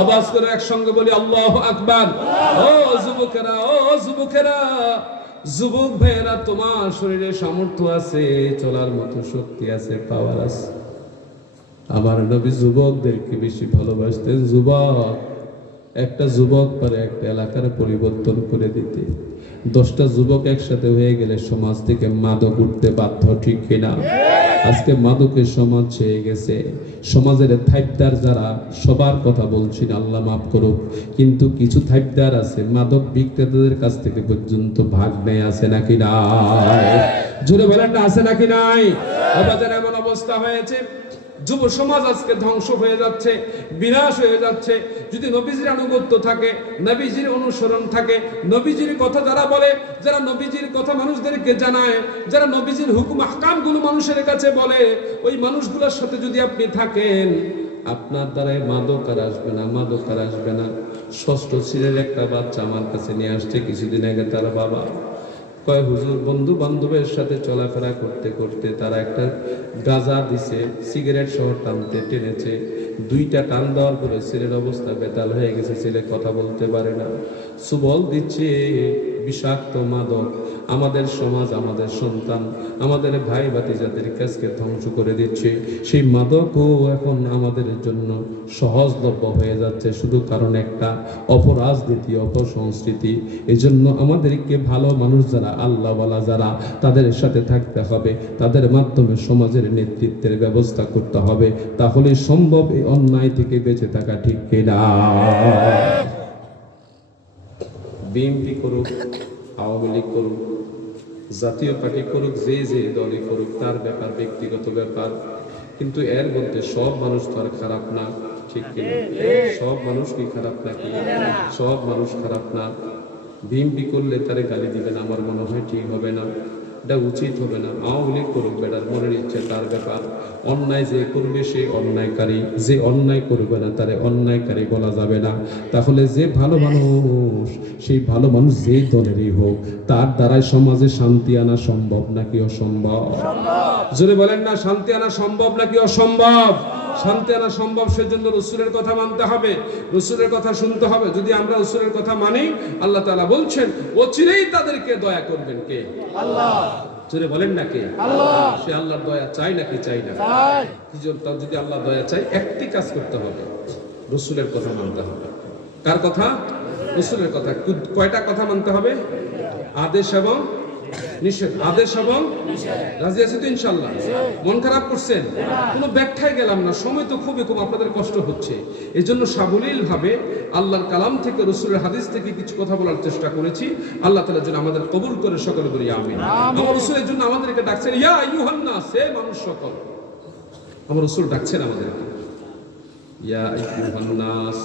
আওয়াজ করে একসঙ্গে বলি আল্লাহু আকবার। ও যুবকেরা, যুবক ভাইয়েরা, তোমার শরীরে সামর্থ্য আছে, চলার মতো শক্তি আছে, পাওয়ার আছে। আমার নবী যুবকদেরকে বেশি ভালোবাসতেন। একটা যুবক পারে একটা এলাকার পরিবর্তন করে দিতে। 10টা যুবক একসাথে হয়ে গেলে সমাজ থেকে মাদক উঠতে বাধ্য, ঠিক কিনা? আজকে মাদকের সমাজ ছেয়ে গেছে। সমাজের থাইপদার যারা, সবার কথা বলছি না, আল্লাহ মাফ করুক, কিন্তু কিছু থাইপদার আছে মাদক বিক্রেতাদের কাছ থেকে পর্যন্ত ভাগ নেই, আছে নাকি নাই? জোরে বলেন না, আছে নাকি নাই? আমাদের এমন অবস্থা হয়েছে, যুব সমাজ আজকে ধ্বংস হয়ে যাচ্ছে, বিনাশ হয়ে যাচ্ছে। যদি নবীজির আনুগত্য থাকে, নবীজির অনুসরণ থাকে, নবীজির কথা যারা বলে, যারা নবীজির কথা মানুষদেরকে জানায়, যারা নবীজির হুকুম আহকামগুলো মানুষের কাছে বলে, ওই মানুষগুলোর সাথে যদি আপনি থাকেন, আপনার দ্বারাই মাদক আর আসবে না। 6ষ্ঠ শ্রেণীর একটা বাচ্চা আমার কাছে নিয়ে আসছে কিছুদিন আগে। তার বাবা কয়, হুজুর, বন্ধু বান্ধবের সাথে চলাফেরা করতে করতে তারা একটা গাঁজা দিছে, সিগারেট সহ টানতে টেনেছে। 2টা টান দেওয়ার পরে ছেলের অবস্থা বেতাল হয়ে গেছে, ছেলে কথা বলতে পারে না। সুবল দিচ্ছে বিষাক্ত মাদক। আমাদের সমাজ, আমাদের সন্তান, আমাদের ভাই ভাতিজাদের কাছকে ধ্বংস করে দিচ্ছে। সেই মাদকও এখন আমাদের জন্য সহজলভ্য হয়ে যাচ্ছে, শুধু কারণ একটা অপরাজনীতি, অপসংস্কৃতি। এই জন্য আমাদেরকে ভালো মানুষ যারা, আল্লাহওয়ালা যারা, তাদের সাথে থাকতে হবে, তাদের মাধ্যমে সমাজের নেতৃত্বের ব্যবস্থা করতে হবে, তাহলে সম্ভব এই অন্যায় থেকে বেঁচে থাকা, ঠিক কিনা? বিএনপি করুক, আওয়ামী লীগ করুক, জাতীয় পার্টি করুক, যে দলই করুক, তার ব্যাপার, ব্যক্তিগত ব্যাপার। কিন্তু এর মধ্যে সব মানুষ তো আর খারাপ না, ঠিক কিনা? সব মানুষ কি খারাপ নাকি? সব মানুষ খারাপ না। বিএনপি করলে তারে গালি দিবেন, আমার মনে হয় ঠিক হবে না, এটা উচিত হবে না। আওয়ামী লীগ করুক, বেটার মনের ইচ্ছে, তার ব্যাপার। অন্যায় যে করবে সে অন্যায়কারী, যে অন্যায় করবে না তারে অন্যায়কারী বলা যাবে না। তাহলে যে ভালো মানুষ, সেই ভালো মানুষ যেই দলেরই হোক, তার দ্বারাই সমাজে শান্তি আনা সম্ভব নাকি অসম্ভব? জোরে বলেন না, শান্তি আনা সম্ভব নাকি অসম্ভব? শান্তি আনা সম্ভব, সেজন্য রসুলের কথা মানতে হবে, রসুলের কথা শুনতে হবে। যদি আমরা রসুলের কথা মানি, আল্লাহ তাআলা বলছেন অচিরেই তাদেরকে দয়া করবেন। কে? আল্লাহ। জোরে বলেন না, কে? আল্লাহ। সে আল্লাহর দয়া চাই নাকি চাই না? যদি আল্লাহ দয়া চাই, একটি কাজ করতে হবে, রসুলের কথা মানতে হবে। কার কথা? রসুলের কথা। কয়টা কথা মানতে হবে? আদেশ এবং নিষেধ। আদেশ এবং রাজি আছে তো ইনশাআল্লাহ? মন খারাপ করছেন? কোনো ব্যাখ্যায় গেলাম না, সময় তো খুবই কম, আপনাদের কষ্ট হচ্ছে। এই জন্য সাবলীল ভাবে আল্লাহর কালাম থেকে, রসুলের হাদিস থেকে কিছু কথা বলার চেষ্টা করেছি। আল্লাহ তাআলা যেন আমাদের কবুল করে, সকলে বলি আমিন। আমার রসুলের জন্য আমাদেরকে ডাকছেন, ইয়া আইয়ুহান নাস, হে মানুষ সকল। আমার রসুল ডাকছেন আমাদেরকে, ইয়া আইয়ুহান নাস,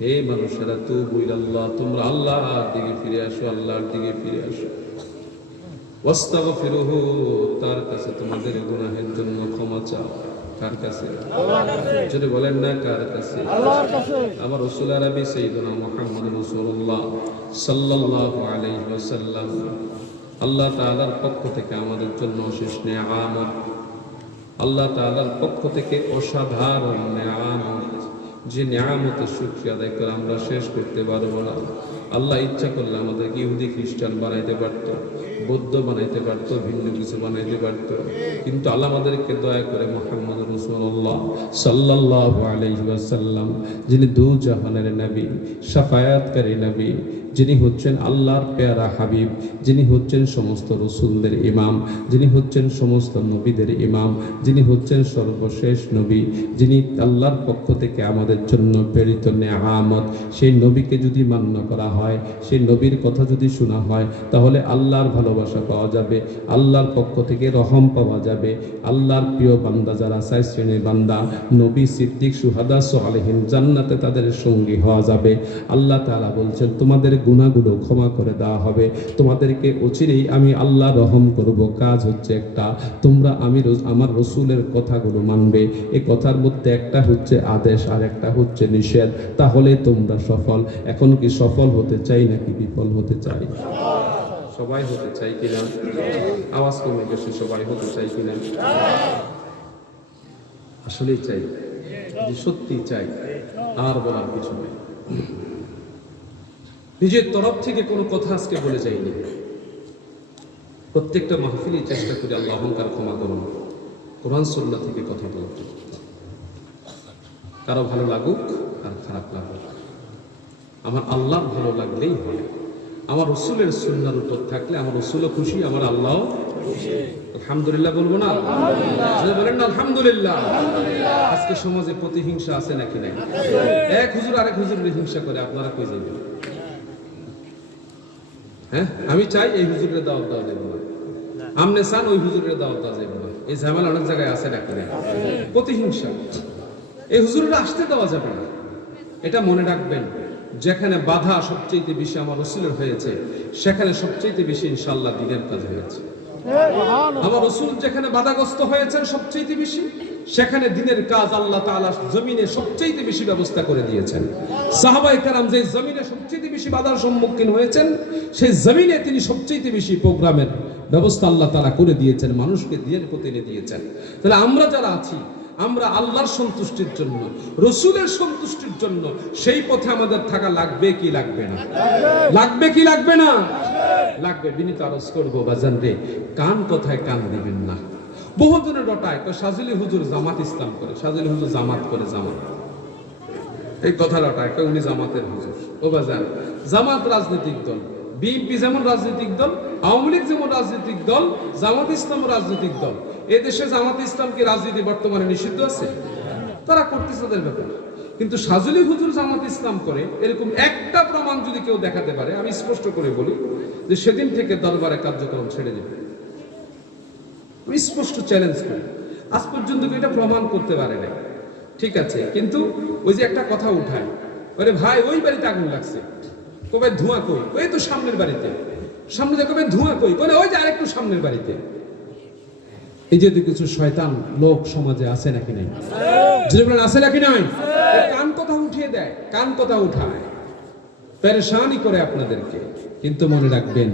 হে মানুষেরা, তুবু ইলাল্লাহ, তোমরা আল্লাহর দিকে ফিরে আসো, আল্লাহর দিকে ফিরে আসো। ওয়াস্তাগফিরুহু, তার কাছে তোমাদের গুনাহের জন্য ক্ষমা চাও। কার কাছে? আল্লাহর কাছে। যদি বলেন না, কার কাছে? আল্লাহর কাছে। আমার রাসূল আরবি সাইয়্যিদুনা মুহাম্মদ রাসূলুল্লাহ সাল্লাল্লাহু আলাইহি ওয়াসাল্লাম, আল্লাহ তাআলার পক্ষ থেকে আমাদের জন্য অশেষ নিয়ামত, আল্লাহ তাআলার পক্ষ থেকে অসাধারণ নিয়ামত, যে নিয়ামতের শুকরিয়া আদায় করে আমরা শেষ করতে পারবো না। আল্লাহ ইচ্ছা করলে আমাদেরকে ইহুদি খ্রিস্টান বানাইতে পারত, বৌদ্ধ বানাইতে পারত, ভিন্ন কিছু বানাইতে পারত, কিন্তু আল্লাহ আমাদেরকে দয়া করে মুহাম্মদ রাসূলুল্লাহ সাল্লাল্লাহু আলাইহি ওয়াসাল্লাম, যিনি দু জাহানের নবী, শাফায়াতকারী নবী, যিনি হচ্ছেন আল্লাহর পেয়ারা হাবিব, যিনি হচ্ছেন সমস্ত রসুলদের ইমাম, যিনি হচ্ছেন সমস্ত নবীদের ইমাম, যিনি হচ্ছেন সর্বশেষ নবী, যিনি আল্লাহর পক্ষ থেকে আমাদের জন্য প্রেরিত নেয়ামত, সেই নবীকে যদি মান্য করা হয়, সেই নবীর কথা যদি শোনা হয়, তাহলে আল্লাহর ভালোবাসা পাওয়া যাবে, আল্লাহর পক্ষ থেকে রহম পাওয়া যাবে। আল্লাহর প্রিয় বান্দা যারা, 4 শ্রেণীর বান্দা, নবী, সিদ্দিক, শুহাদা, সালেহিন, জান্নাতে তাদের সঙ্গী হওয়া যাবে। আল্লাহ তাআলা বলছেন, তোমাদের গুনাহগুলো ক্ষমা করে দেওয়া হবে, তোমাদেরকে অচিরেই আমি আল্লাহ রহম করব। কাজ হচ্ছে একটা, তোমরা আমার রসুলের কথাগুলো মানবে। এই কথার মধ্যে একটা হচ্ছে আদেশ, আর একটা হচ্ছে নিষেধ, তাহলে তোমরা সফল। এখন কি সফল হতে চাই নাকি বিফল হতে চাই? সবাই হতে চাই কিনা? আওয়াজ কমে গেছে, সবাই হতে চাই কিনা? আসলেই চাই, যে সত্যি চাই, আর বলার কিছু নেই। নিজের তরফ থেকে কোনো কথা আজকে বলে যাইনি। প্রত্যেকটা মাহফিলই চেষ্টা করি আল্লাহ অহংকার ক্ষমা করুন, কোরআন সুন্নাহ থেকে কথা বলতে। কারো ভালো লাগুক আর খারাপ লাগুক, আমার আল্লাহ ভালো লাগলেই হয়। আমার রসুলের সুন্নাহর উপর থাকলে আমার রসুলও খুশি, আমার আল্লাহ আলহামদুলিল্লাহ বলবো না? বলেন না আলহামদুলিল্লাহ। আজকে সমাজে প্রতিহিংসা আছে নাকি নাই? এক হুজুর আরেক হুজুরের হিংসা করে, আপনারা কই যাবেন? হ্যাঁ, আমি চাই এই হুজুরের দাওয়াত দেওয়া যাবে না, আমনে চান ওই হুজুরের দাওয়াত দেওয়া যাবে না। এই ঝামেলা অনেক জায়গায় আছে নাকি নাই? প্রতিহিংসা, এই হুজুরের আসতে দেওয়া যাবে না। এটা মনে রাখবেন, যেখানে বাধা সবচেয়ে বেশি আমার রসুলের হয়েছে, সেখানে সবচেয়ে বেশি ইনশাআল্লাহ দ্বীনের কাজ হয়েছে। আমার রসুল যেখানে বাধাগ্রস্ত হয়েছেন সবচেয়ে বেশি, সেখানে দ্বীনের কাজ আল্লাহ তাআলা জমিনে সবচেয়ে বেশি ব্যবস্থা করে দিয়েছেন। সাহাবায়ে কেরাম যে জমিনে সবচেয়ে বেশি বাধার সম্মুখীন হয়েছেন, সেই জমিনে তিনি সবচেয়ে বেশি প্রোগ্রামের ব্যবস্থা আল্লাহ তাআলা করে দিয়েছেন, মানুষকে দ্বীনের পথে এনে দিয়েছেন। তাহলে আমরা যারা আছি, আমরা আল্লাহর সন্তুষ্টির জন্য, রসুলের সন্তুষ্টির জন্য সেই পথে আমাদের থাকা লাগবে কি লাগবে না? লাগবে কি লাগবে না? লাগবে। বিনীত আরজ করবো বাজান রে, কান কথায় কান দিবেন না। বহুজনের রটায় তো সাজলি হুজুর জামাত ইসলাম করে, সাজলি হুজুর জামাত করে, জামাত এই কথা রটায় কেউ, উনি জামাতের হুজুর। ও বাজান, জামাত রাজনৈতিক দল, বিএনপি যেমন রাজনৈতিক দল, আওয়ামী লীগ যেমন রাজনৈতিক দল, জামাত ইসলাম রাজনৈতিক দল। এদেশে জামাত ইসলাম কি রাজনীতি বর্তমানে নিষিদ্ধ আছে? তারা করতেছে তাদের ব্যাপার। কিন্তু সাজলি হুজুর জামাত ইসলাম করে, এরকম একটা প্রমাণ যদি কেউ দেখাতে পারে, আমি স্পষ্ট করে বলি যে সেদিন থেকে দরবারে কার্যক্রম ছেড়ে দেবে। আমি স্পষ্ট চ্যালেঞ্জ করি, আজ পর্যন্ত এটা প্রমাণ করতে পারে না। ঠিক আছে, কিন্তু ওই যে একটা কথা উঠায়, আরে ভাই ওই বাড়িতে আগুন লাগছে, কবে ধোঁয়া কই? ওই তো সামনের বাড়িতে। সামনে যে কবে ধোঁয়া কই? বলে ওই যে আরেকটু সামনের বাড়িতে। এই যে কিছু শয়তান লোক সমাজে আছে নাকি নাই? যদি বলেন আছে নাকি নাই? কান কথা উঠিয়ে দেয়, কান কথা উঠায়, পেরেশানি করে আপনাদেরকে। কিন্তু মনে রাখবেন,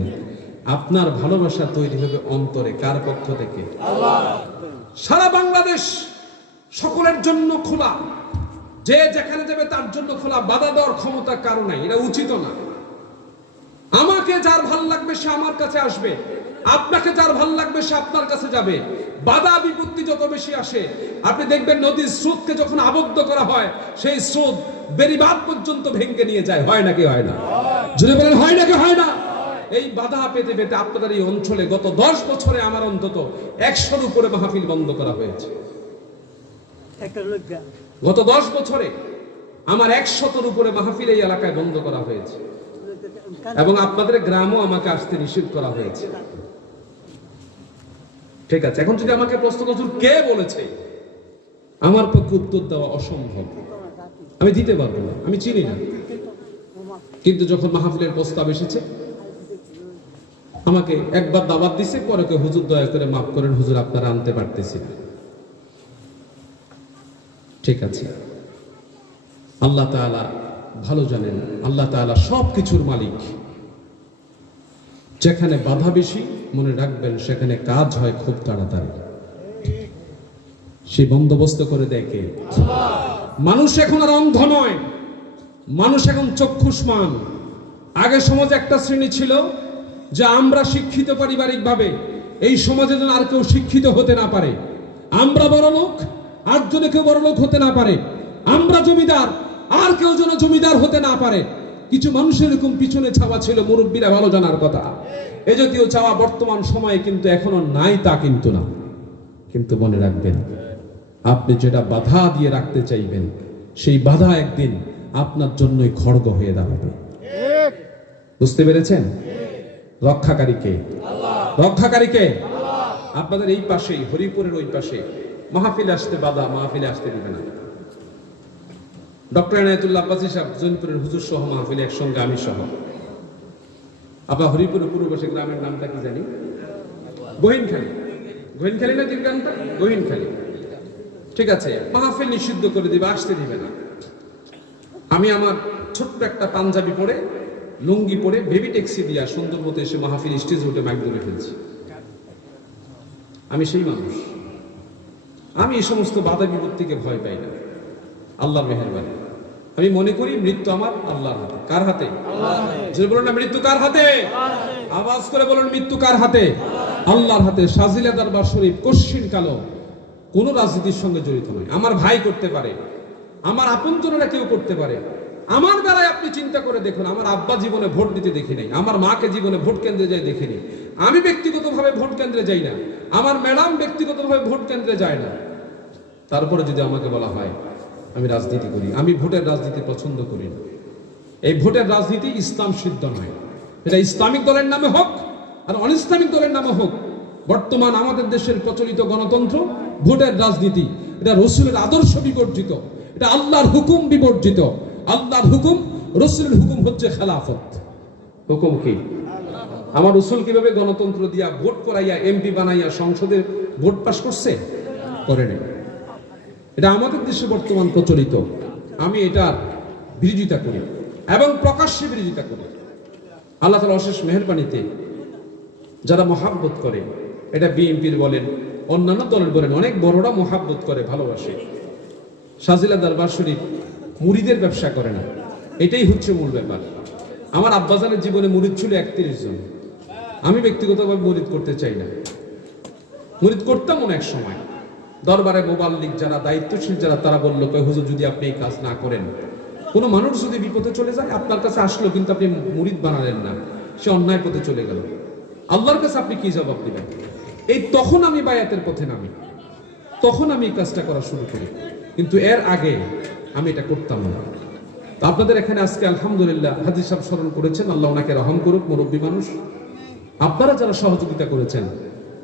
আপনার ভালোবাসা তৈরি হবে অন্তরে। কার পক্ষ থেকে? সারা বাংলাদেশ সকলের জন্য খোলা, যে যেখানে যাবে তার জন্য খোলা। বাধা দেওয়ার ক্ষমতা কারো নাই, এটা উচিত না। আমাকে যার ভাল লাগবে সে আমার কাছে আসবে, আপনাকে যার ভাল লাগবে সে আপনার কাছে যাবে। বাধা বিপত্তি যত বেশি আসে, আপনি দেখবেন নদীর স্রোতকে যখন আবদ্ধ করা হয়, সেই স্রোত বেড়িবাঁধ পর্যন্ত ভেঙে নিয়ে যায়। হয় নাকি হয় না? যদি বলেন হয় নাকি হয় না? এই বাধা পেতে পেতে আপনাদের এই অঞ্চলে গত 10 বছরে আমার অন্তত 100-র উপরে মাহফিল বন্ধ করা হয়েছে। গত 10 বছরে আমার 100-র উপরে মাহফিল এই এলাকায় বন্ধ করা হয়েছে, এবং আপনাদের গ্রামও আমাকে আসতে নিষেধ করা হয়েছে। ঠিক আছে, এখন যদি আমাকে প্রশ্ন করুন কে বলেছে, আমার পক্ষে উত্তর দেওয়া অসম্ভব, আমি দিতে পারবো না, আমি চিনি না। কিন্তু যখন মাহফিলের প্রস্তাব এসেছে, আমাকে একবার দাওয়াত দিছে, পরে কে হুজুর দয়া করে মাফ করেন হুজুর, আপনারা আনতে পারতেছি না। ঠিক আছে, আল্লাহ তাআলা ভালো জানেন, আল্লাহ তাআলা সবকিছুর মালিক। যেখানে বাধা বেশি, মনে রাখবেন সেখানে কাজ হয় খুব তাড়াতাড়ি। সে বন্দোবস্ত করে দেখে। মানুষ এখন আর অন্ধ নয়, মানুষ এখন চক্ষুষ্মান। আগে সমাজে একটা শ্রেণী ছিল যে আমরা শিক্ষিত পারিবারিক ভাবে, এই সমাজে যেন আর কেউ শিক্ষিত হতে না পারে, আমরা বড় লোক আর যেন কেউ বড় লোক হতে না পারে, আমরা জমিদার আর কেউ যেন জমিদার হতে না পারে। কিছু মানুষের এরকম পিছনে চাওয়া ছিল, মুরব্বীরা ভালো জানার কথা। এই জাতীয় চাওয়া বর্তমান সময়ে কিন্তু এখনো নাই, তা কিন্তু না। কিন্তু মনে রাখবেন, আপনি যেটা বাধা দিয়ে রাখতে চাইবেন, সেই বাধা একদিন আপনার জন্যই খড়গ হয়ে দাঁড়াবে। বুঝতে পেরেছেন? রক্ষাকারীকে, রক্ষাকারীকে। আপনাদের এই পাশেই, হরিপুরের ওই পাশে মাহফিলে আসতে বাধা, মাহফিলে আসতে দিবে না। ডক্টর এনায়েতুল্লাহ আব্বাসী সাহেব জৈনপুরের হুজুর সহ মাহফিলে একসঙ্গে আমি সহ। আবার হরিপুরের পূর্বপাশে গ্রামের নামটা কি জানি, গহিনখালী। গহিনখালী না দীর্ঘানটা? গহিনখালী। ঠিক আছে, মাহফিল নিষিদ্ধ করে দিবে, আসতে দিবে না। আমি আমার ছোট্ট একটা পাঞ্জাবি পরে, লুঙ্গি পরে, বেবি ট্যাক্সি দিয়া সুন্দর মতো এসে মাহফিল স্টেজ উঠে মাইক ধরে ফেলছি। আমি সেই মানুষ। আমি এই সমস্ত বাধা বিপত্তিকে ভয় পাই না, আল্লাহর মেহেরবানি। আমি মনে করি মৃত্যু আমার আল্লাহর হাতে। কার হাতে? যে বলুন না মৃত্যু কার হাতে, আওয়াজ করে বলুন মৃত্যু কার হাতে? আল্লাহর হাতে। শাহজিলা দরবার শরীফ কশ্চিন কালো কোন রাজনীতির সঙ্গে জড়িত নয়। আমার ভাই করতে পারে, আমার আপনজনেরা কেউ করতে পারে। আমার বেলায় আপনি চিন্তা করে দেখুন, আমার আব্বা জীবনে ভোট দিতে দেখি নাই, আমার মাকে জীবনে ভোট কেন্দ্রে যাই দেখিনি, আমি ব্যক্তিগতভাবে ভোট কেন্দ্রে যাই না, আমার ম্যাডাম ব্যক্তিগতভাবে ভোট কেন্দ্রে যায় না। তারপরে যদি আমাকে বলা হয় আমি রাজনীতি করি, আমি ভোটের রাজনীতি পছন্দ করি না। এই ভোটের রাজনীতি ইসলাম সিদ্ধ নয়। এটা ইসলামিক দলের নামে হোক আর অনিসলামিক দলের নামে হোক, বর্তমান আমাদের দেশের প্রচলিত গণতন্ত্র ভোটের রাজনীতি, এটা রসুলের আদর্শ বিবর্জিত, এটা আল্লাহর হুকুম বিবর্জিত। আল্লাহর হুকুম, রসুলের হুকুম হচ্ছে খেলাফত। হুকুম কি? আমার রসুল কিভাবে গণতন্ত্র দিয়া ভোট করাইয়া এমপি বানাইয়া সংসদে ভোট পাস করছে? করে নেই। এটা আমাদের দেশে বর্তমান প্রচলিত। আমি এটার বিরোধিতা করি এবং প্রকাশ্যে বিরোধিতা করি। আল্লাহ তাআলা অশেষ মেহেরবানিতে যারা মহাব্বত করে, এটা বিএনপির বলেন, অন্যান্য দলের বলেন, অনেক বড়রা মহাব্বত করে, ভালোবাসে। শাহজিলা দরবার শরীফ মুরিদের ব্যবসা করে না, এটাই হচ্ছে মূল ব্যাপার। আমার আব্বাজানের জীবনে মুরিদ ছিল 31 জন। আমি ব্যক্তিগতভাবে মুরিদ করতে চাই না। মুরিদ করতাম অনেক সময়। দরবারে মোবাল্লিক যারা, দায়িত্বশীল যারা, তারা বলল হুজুর যদি আপনি এই কাজ না করেন, কোনো মানুষ যদি বিপদে চলে যায়, আপনার কাছে আসলো কিন্তু আপনি মুরিদ বানালেন না, সে অন্যায় পথে চলে গেল, আল্লাহর কাছে আপনি কি জবাব দিবেন? এই তখন আমি বায়াতের পথে নামি, তখন আমি এই কাজটা করা শুরু করি, কিন্তু এর আগে আমি এটা করতাম না। তো আপনাদের এখানে আজকে আলহামদুলিল্লাহ হাজী সাহেব স্মরণ করেছেন, আল্লাহ ওনাকে রহম করুক, মুরব্বী মানুষ। আপনারা যারা সহযোগিতা করেছেন,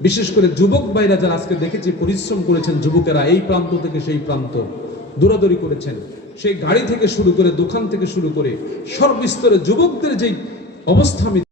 বিশেষ করে যুবক ভাইরা যারা আজকে দেখেছি পরিশ্রম করেছেন, যুবকেরা এই প্রান্ত থেকে সেই প্রান্ত দৌড়াদৌড়ি করেছেন, সেই গাড়ি থেকে শুরু করে, দোকান থেকে শুরু করে সর্বস্তরে যুবকদের যেই অবস্থা আমি